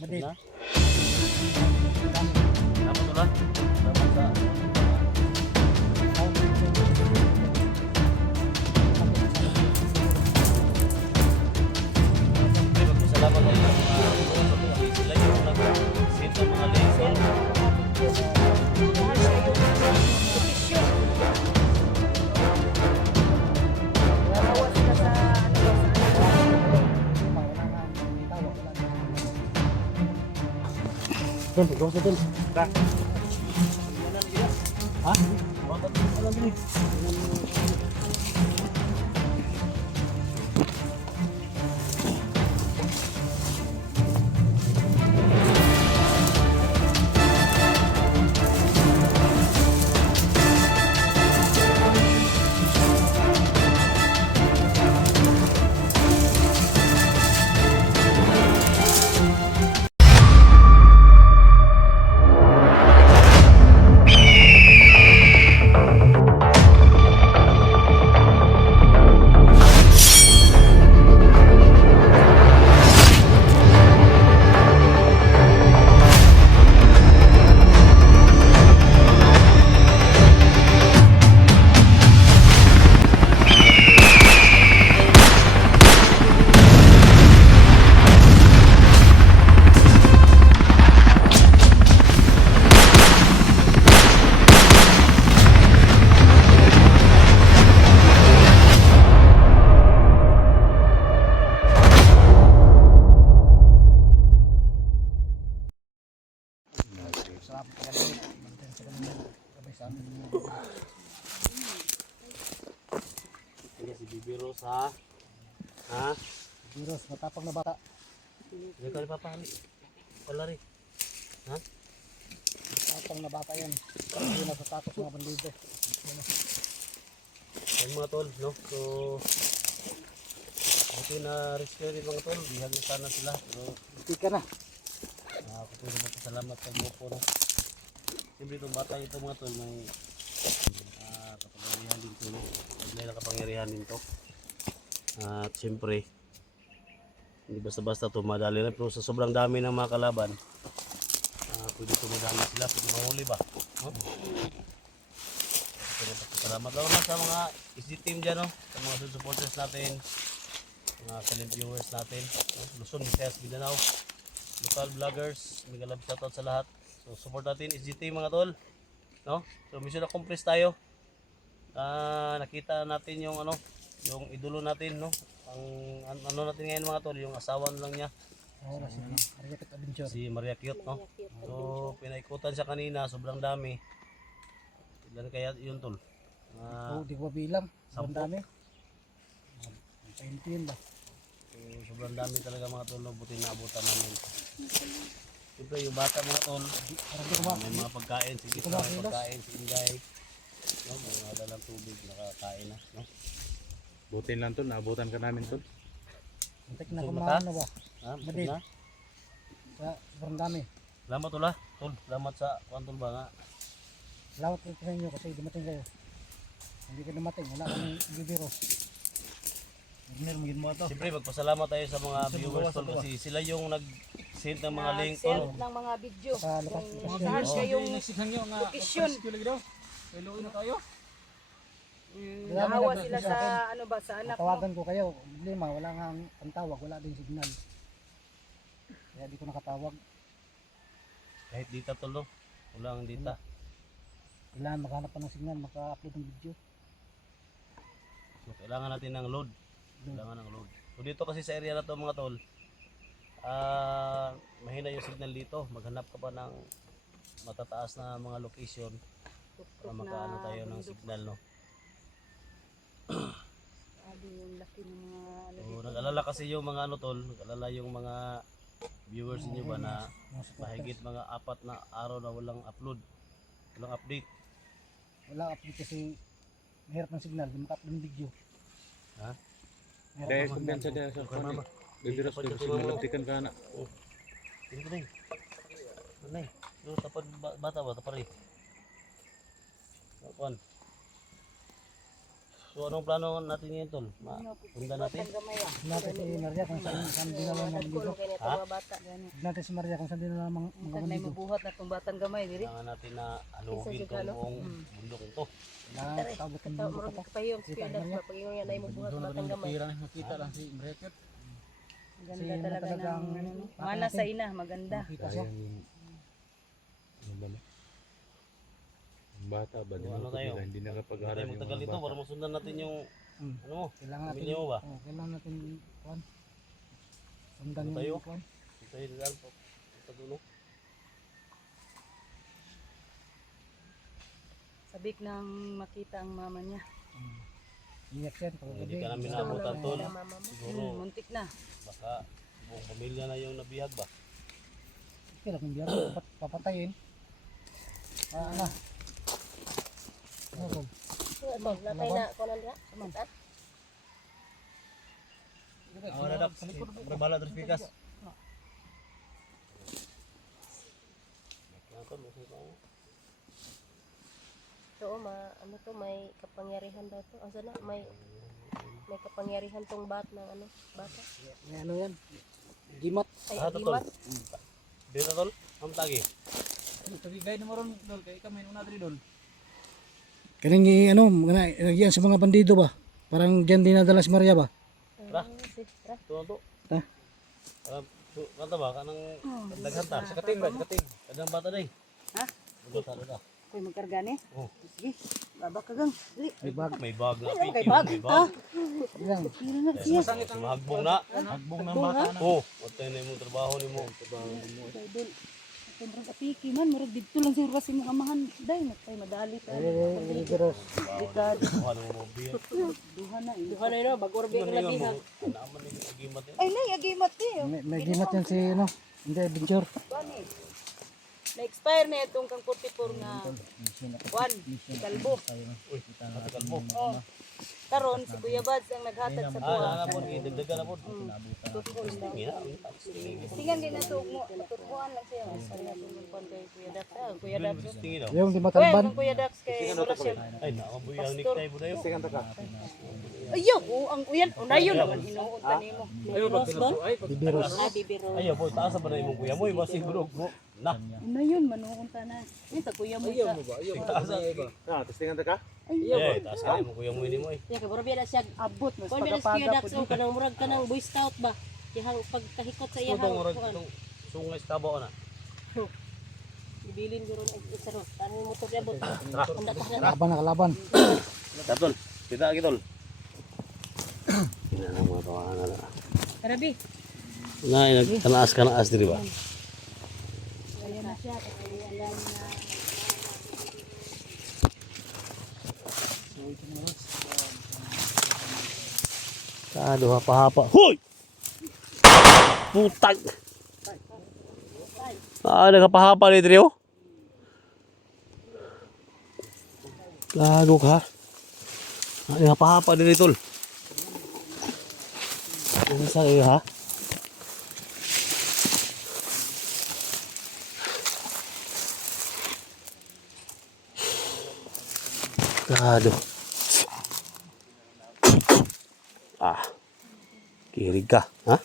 Madit. Na? Dapat ulan. Dapat sa... Salamat tayo sa mga sila yung nag-send ng mga links. Dun, pagkakas na dun. Ha? Ini si Bibiros ha. Ha? Biros, matapang na bata. Hindi ka rin papahali. Wala rin. Ha? Matapang na bata yan. Hindi na sa takot mga bandido. Yan mga tol, no? So, buti na rescue rin mga tol. Bihag na sana sila. Pero, Hindi ka na. ako po naman salamat sa grupo, no? Siyempre itong bata ito mga tol, may kapangyarihan din to, no? May nakapangyarihan din to. At siyempre, hindi basta-basta ito madali lang. Pero sa sobrang dami ng mga kalaban, pwede tumadali sila, pwede mahuli ba? No? Salamat daw na sa mga SD team dyan, no? Sa mga supporters natin, mga silent viewers natin, no? Luzon, Visayas, Mindanao, local vloggers, mega love shoutout sa lahat. So support natin SD team mga tol, no? So mission accomplished tayo. Nakita natin yung ano, yung idolo natin, no? Ang ano natin ngayon mga tol, yung asawan lang niya. Oo, si Maria Kit Adventure. Si Maria Cute, no? So pinaikutan siya kanina, sobrang dami. Ilan kaya yun tol? Di ko bilang. Sobrang 10. dami. 20 ba? So, sobrang dami talaga mga tol, no? Buti na abutan namin. Siyempre yung bata mga tol, Parang di ko ba? may mga pagkain, sige sa may pagkain, si Inday. No? May mga dalang tubig, nakakain na. No? Butin lang tol, naabutan ka namin tol. Antik na Busog kumain na na ba? Ha? Busog Madid. na? Sobrang dami. Salamat tol ha. Tol, salamat sa kuwan ba nga. Salamat po sa inyo kasi dumating kayo. Hindi ka dumating, wala kaming bibiros. Siyempre magpasalamat tayo sa mga viewers tol kasi sila yung nag-send ng mga link tol. Send ng mga video. Sa lukas. Saan siya yung location. Nahawa sila sa ano ba sa anak mo. Tawagan ko kayo. Problema, wala nga ang tawag, wala din signal. Kaya di ko nakatawag. Kahit dita tol, no? Wala ang dita. Kailangan maghanap pa ng signal, maka-upload ng video. So kailangan natin ng load. Kailangan ng load. So dito kasi sa area na to mga tol, mahina yung signal dito. Maghanap ka pa ng matataas na mga location para makaano tayo ng signal, no? Sabi yung laki ng mga ano So, dito. nag-alala kasi yung mga ano tol, nag-alala yung mga viewers niyo ba na Mga supporters. mahigit mga 4 na araw na walang upload, walang update. Wala update kasi mahirap ng signal, di maka-upload ng video. Ha? Mahirap Dahil ng signal. kumpiyansa dahil sa Okay, mama. Bibiros, malagtikan ka na. Hindi ko na eh. Ano na eh. Yung tapad bata ba? Tapad rin. Kuan. So anong plano natin ngayon tol? Punta natin? Natin si Maria kung saan dinala mga bandido. Mga bata. Natin si Maria kung saan dinala mga Minsan na bandido. mabuhat na itong batang gamay diri. Kailangan natin na alugin itong buong bundok ito. Kailangan tabot ng Tao bundok mo ito. kapayon sa dax pa pag ingon yan ay mabuhat batang gamay. Makita lang si Brekit. Ganda talaga ng ano, mana sa ina, maganda. Kita siya. Ano ba? Ang bata ba? So, ano tayo? Hindi Tayo nakapag-aral yung magtagal mga dito bata. para masundan natin yung ano mo. Kailangan natin, Pamilya mo ba? kailangan natin, kuhan. Sundan Ano tayo? yung kuhan. Ito yung dal po. Ito dulo. Sabik nang makita ang mama niya. Ingat yan. Pag Hindi ka namin naabutan tol. Siguro Muntik na. baka buong pamilya na yung nabihag ba? kailangan kung biyak, papatayin. Ano? Ano, Rob? Natay na ko nandra. Samantat. Ako na dak. Berbala terus pikas. Oo, ano to, may kapangyarihan daw to. Asa na, may kapangyarihan tong ng ano, bata. May ano yan? Gimat. Ay, Ah, totoo. agimat. Dito tol. Am tagi. Kaning ano, nagyan sa mga bandido ba? Parang diyan dinadala si Maria ba? Tara. Tara. Tuwa to. Ta? Kanta ba kanang daghanta? Sa kating ba? Sa kating. Kadang bata day. Ha? Bata da. Koy magkargani. Oh. Sige. Baba ka gang. Dili. May bag. May bag na. Kay bag. Ha? Yan. Pira na siya. Mahagbong na. Hagbong ng bata na. Oh, watay na imong trabaho nimo. Idol. Sobrang kapiki man, murag dito lang siguro kasi mga amahan. Day, natay madali ta. Ligeros. Dikad. Ano mo biya? Duha na. Duha na yun, bago orbi ang labihan. Naman ni agimat eh. Ay, nay, agimat eh. May gimat yan si ano, hindi adventure. Bani. Na-expire na itong kang 44 nga Juan, si Kalbo. Matagal mo. Oh. Karon si Kuya Bads ang naghatag sa buwan. Ah, na po dagdagan na po. Ngina. Tingan din na mo. Tutuan lang siya. Sorry na tungkol kay Kuya Dax. Kuya Dax. Tingin daw. Yung di Kuya, matalban. ang Kuya Dax kay wala siya. Ay, nakabuyang niktay po dayo. Ayaw, ang uyan. Unayon naman hinuod pa nimo. Bibiros. Ah, bibiro. Ayaw po, taas ba na imong kuya mo? Iba siguro mo. Na. Unayon manuon ta na. Ito Kuya mo sa. Taas na. Ah, tapos tingnan ka? Eh, taas ka imong kuya mo ini mo eh. Ya, kay Borobi na siya. Abot mas Kung bilas pagapaga kuya po. Dax, kanang murag ka ng Boy Scout ba? Ihang pagkahikot sa iyang Sudong rag kuan. itong sungay sa tabaw na. Ibilin ko ron ay saro. Tanong mo to abot. Tara. Anda ka na. Kalaban na kalaban. Tatol, kita lagi tol. Ina na mga tawanan na. Karabi. Na, kanaas diri ba? Ayan na siya. Ayan na. Kado hapa-hapa. Hoy! Putang! Ah, nagapahapa ni Drio. Lago ka. Ah, nagapahapa din tol. Ano sa iyo ha? Kado. Ah. Kirig ka, ha?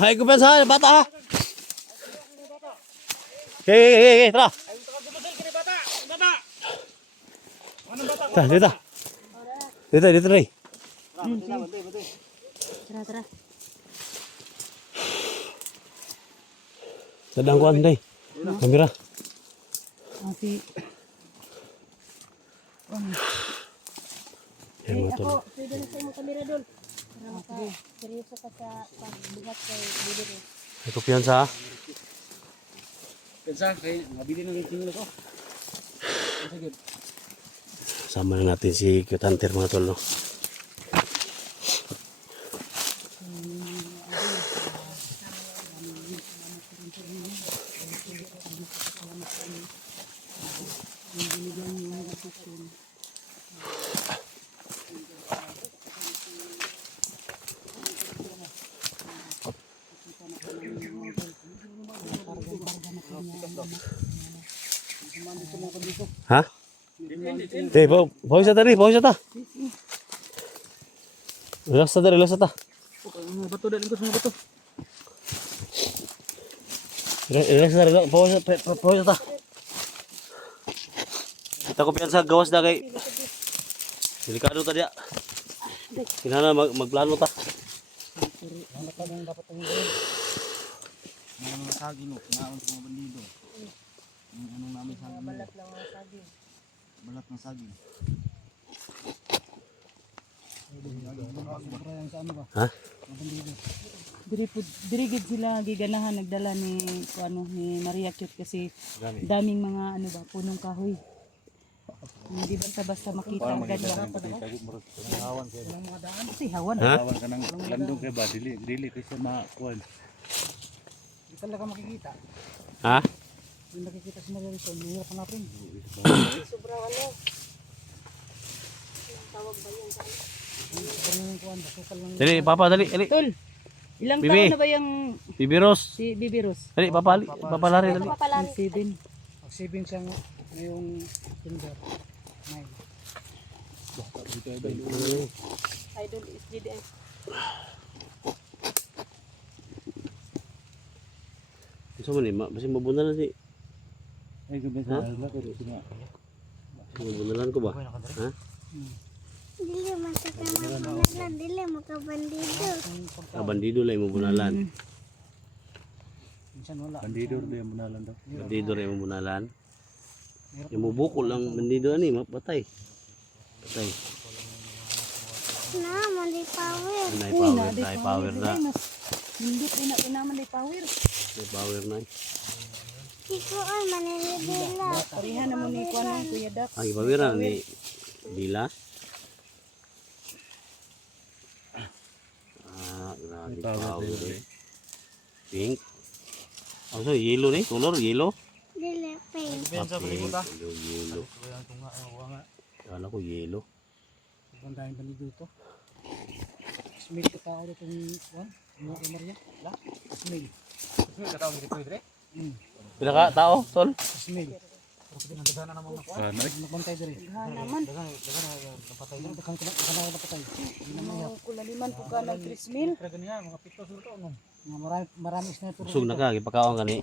Hay kumpensa, bata ha. Okay, tara. Tara, dito, Ray. Tara, tara. Sedang kuan, Day. Kamera. Si Yan mo tol. Pwede na sa imong kamera doon. Para maka-seryoso ka sa pagbuhat kay bibiro. May kumpiyansa ha. Pensa kay mabili na yung tingin ko. Sama na natin si Cute Hunter mga tol, no? Ha? Pawis na tali, pawis na ta. Relax na ta, relax na ta. Mga bato dali ko sa mga bato. Relax na, relax. Pawis na ta. Kita ko piyan sa gawas na kay. Delikado ta diya. Kinahanglan magplano ta. Ano pa nang dapat ang Mga saging no, kinaon sa mga bandido. Yung anong namin saging. Balat ng mga saging. Balat ng saging. sobra yan sa ano ba? Ha? Mga bandido. Dirigid sila giganahan nagdala ni ni Maria Cute kasi daming mga ano ba punong kahoy. Hindi basta-basta makita agad ba. Hawan kayo. Walang mga daan. Kasi hawan. Ha? Hawan ka ng landong kayo ba? Dili kasi makuhan. Hindi talaga makikita. Ha? Yung nakikita sa mga rito, mahirap hanapin. Sobrang ano. Tawag ba yun sa ano? Sobrang yung kuhan, basukal lang. Dali, papa, dali, dali. Tol, ilang Bibi. taon na ba yung Bibi Rose. si Bibi Rose? Dali, papalari, dali. Papalari. 7. Pag 7 siyang ngayong Tinder, 9. Idol is GDI. Gusto mo ni, basi mabunalan si. Ay, ganda sa ala ko dito nga. Mabunalan ko ba? Ha? Dili makakamabunalan, dili makabandido. Bandido lang yung mabunalan. Minsan wala. Bandido rin yung munalan daw. Bandido lang yung mabunalan. Yung mabukol lang bandido ani, mapatay. Patay. Na, mali power. Nay power na. Hindi inaman day power. May power na. Iko ay manilibila. Parihan naman ni kuan ng Kuya Dax. Ang ipawiran ni Dila. Grabe power eh. Pink. Ano so, yellow ni? Color, yellow? Dili pink. Pink, yellow. Kala ko yellow. Sobrang daming bandido ito. Smell ka tao dito yung kuhan. Yung kay Maria. La? Smell. Pinaka tao, tol? Smell. Ano eh? Nagbantay diri. Naman. Napatay diri. Dakan na napatay. Ang kulaliman po ka ng 3 mil. Nga marami sniper. Usog na ka, ipakaon ka ni.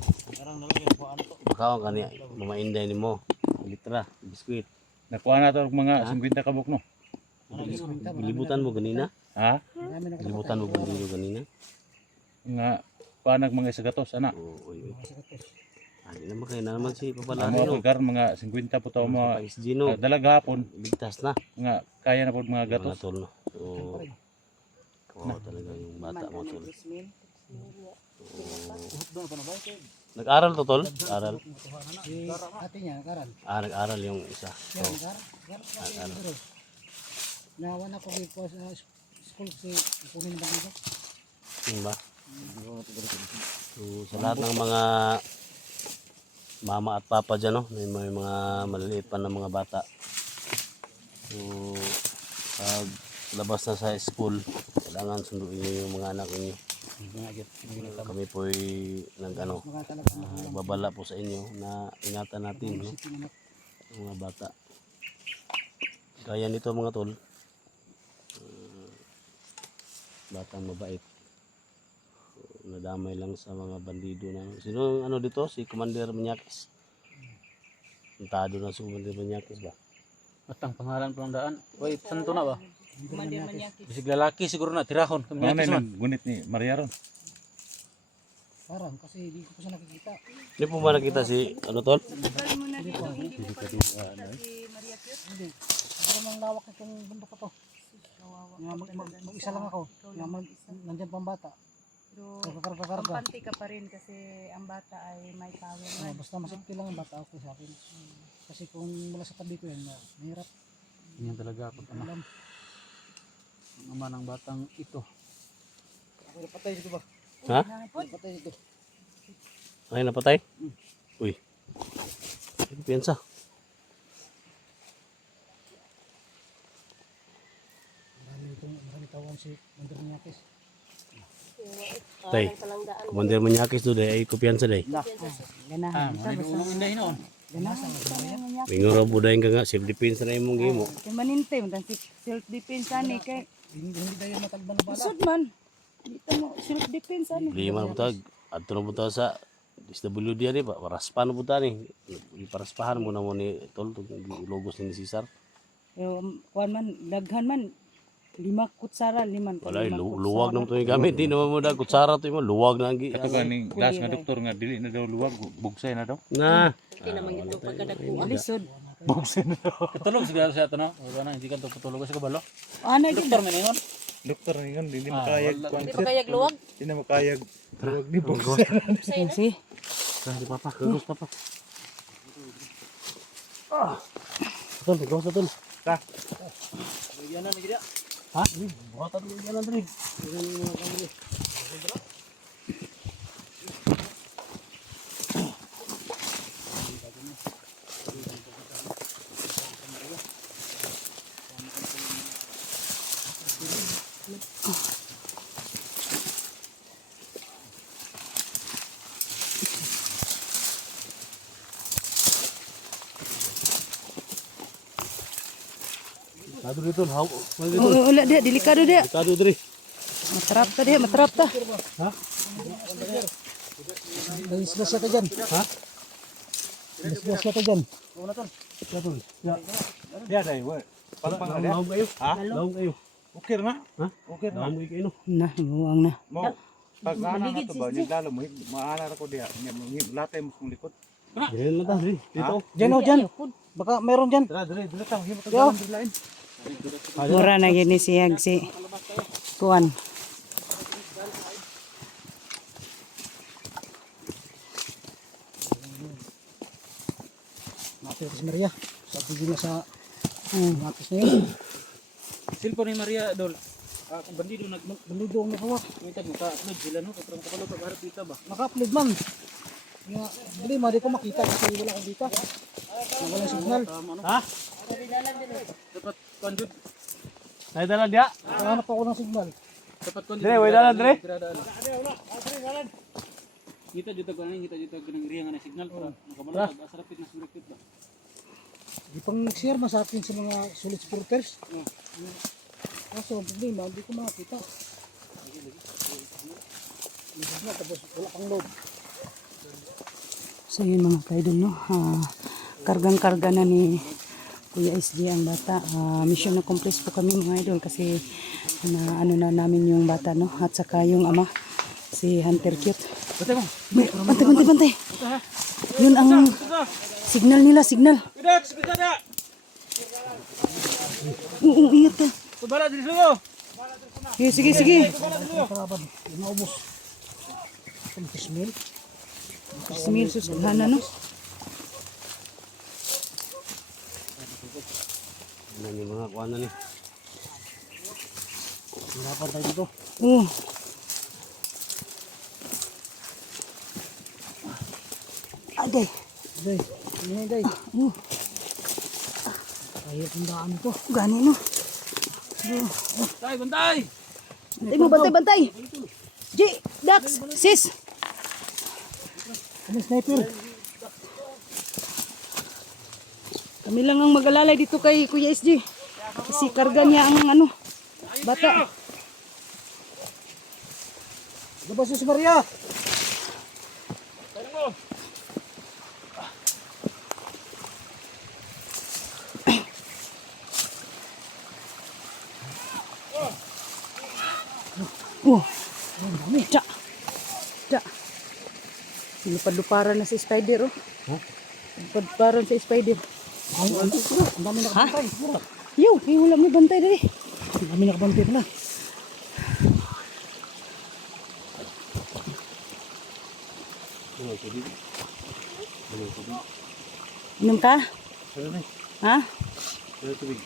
Ipakaon ka ni, mamainday ni mo. Litra, biskuit. Nakuha na ito mga 50 kabuk no. Gilibutan mo ganina? Ha? Marami na Gilibutan mo ganina? Nga panag mga isagatos ana. Oo, oy. Hindi naman kayo na naman si Papalari Amo no. ako karon mga 50 po taw mga Pais Gino, dalaga hapon ligtas na. nga kaya na po mga Mga gatos. tol no. So, kawawa talaga yung bata mo tol. 3 mil. Nag-aral to tol? Aral. Si ate niya, nag-aral. Nag-aral yung isa. Yan, So, nag-aral. Nawan ako ko sa school kasi kunin ba dito? yun ba? So, sa lahat ng mga mama at papa dyan, no? May mga maliliit pa na mga bata. So, pag labas na sa school, kailangan sunduin niyo yung mga anak niyo. Kami po ay Mga talaga babala po sa inyo na ingatan natin, no? Ang mga bata. Kaya nito mga tol, batang mabait. Nadamay lang sa mga bandido na. Sino ang ano dito? Si Commander Manyakis. Puntado na si Commander Manyakis ba? At ang pangalan po ng daan. Uy, santo na ba? Commander Manyakis. Bisig lalaki siguro na, tirahon. Ano Kamanyakis na man. gunit ni Maria ron. parang kasi hindi ko pa siya nakikita. Hindi po ba nakita si ano tol? Tagal mo na dito, hindi mo pa rin nakita si Maria Cute. Hindi. Parang ang lawak nitong bundok ko to. Nga mag-isa lang ako. Nga nandyan pang bata. Pero Kakarga-karga. kampante ka pa rin kasi ang bata ay may power na. Basta masakti lang ang bata ako sa akin. Kasi kung wala sa tabi ko yan, mahirap. Yan talaga pag ano, Alam. ang ama ng batang ito. Ako napatay dito ba? Ha? Napatay dito. Ay napatay? Uy. Ano piyansa? Marami tawang si Commander Manyakis. Tay, Palanggaan. Commander Manyakis do day ay kumpiyansa day. Ganahan ta Ano basta. yung inday noon? Ganahan ta niya. Minguro po dahil ka nga, self-defense na imong gimo. Kay maninte man self defense ani kay Hindi dayon matagban na bala. sud man. Dito mo self defense ani. Lima na po tag, adto na po tayo sa SWD ani pa, paraspan na po tayo ni. Iparaspahan mo na mo ni Tol, logos ni Cesar. Yo kuan man daghan man 5 kutsara, 5 Wala, luwag naman ito yung gamit. Di naman mo na, kutsara ito yung luwag na ang Ito ganing glass nga doktor nga dili na daw luwag, bugsay na daw. Na, Hindi naman yung pagkadagkuhan. Alisod. Bugsay na daw. Tutulog siguro siya ito no? Wala na, hindi ka ito tutulog sa kabalo. Ana gid. Doktor man ingon. Doktor ngayon, hindi makayag Hindi pa kayag luwag. Hindi na makayag. Huwag di buksan. Si. si Papa, gagos Papa. Tol, gagos na Tol. Ta. Bigyan na, bigyan. Ha? Buhatan mo bigyan na Tol. Bigyan mo mga kamili. Kado dito, haw. Wala dia delikado dia. Kado diri. Matrap ta dia, matrap ta. Islas ka dyan. Ha? Islas ka dyan. Dia dai, weh. Pang ada. Laong kayo. Ha? Laong kayo. Ukir na? Ha? Ukir na. Laong kayo. Na, buwang na. Mo. Pag ana na to ba, yung lalo mo, maana ko dia. Latay mo kung likod. Diyan na ta, diri. Dito. Dyan o, dyan. Baka meron dyan. Dira, dira tayo. Himo tayo dilain. Mura na gini siyag si kuan. Mati si Maria. Sabi niya sa Hmm. matis na yun. Cellphone ni Maria dol. Kung bandido Bandido ang nakawak. nagmitag mo ka-upload sila no, kapag kapalo pag harap dito ba. Naka-upload man. Nga, hindi, di ko makita kasi wala akong dita. Walang signal. Ha? Dapat kondud, Ay dala dia. Nakahanap ako ng signal. dapat kondud. Dire, way dalan dire. Kita juta ganin, kita juta ganang riya nga na signal para makabalo pag asarapit na sulit ba. Di pang nag-share man sa atin sa mga solid supporters. Kaso, ang problema, hindi ko makita. Tapos wala pang load. So yun mga kaidol no. Kargang-karga na ni Kuya SG ang bata. Mission na complete po kami mga idol kasi na ano na namin yung bata no. At saka yung ama si Hunter Cute. Bantay mo. Bantay. Yun ang signal nila, signal. Bidax, bidada. Ingat ka. Subara diri sulo. Sige. Karaban, inaubos. Itong pismil. Bismil susubhana no. Ano yung mga kuha na ni. Hirapan tayo dito. Aday. Day, ini day. Kahit ang daan ko. Gani no. Bantay, bantay. Bantay. G, Dax, sis. Ano sniper? Kami lang ang mag-alalay dito kay Kuya SG. Kasi karga niya ang ano, bata. Labas si Maria. Tsa. Lupad-luparan na si Spider, oh. Lupad-luparan si Spider. Ang dami nakabantay. Yo, wala mo bantay dali. Ang dami nakabantay pala. Inom ka? Ha? Ano tubig?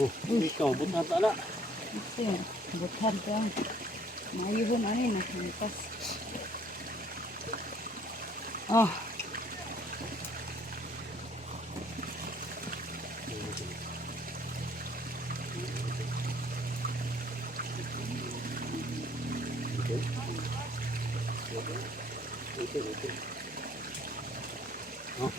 Oh, ikaw, bunta tala. Ito yun. Buthan ka. Mayroon ano yun. Nalipas. Oh. Itim. Oh.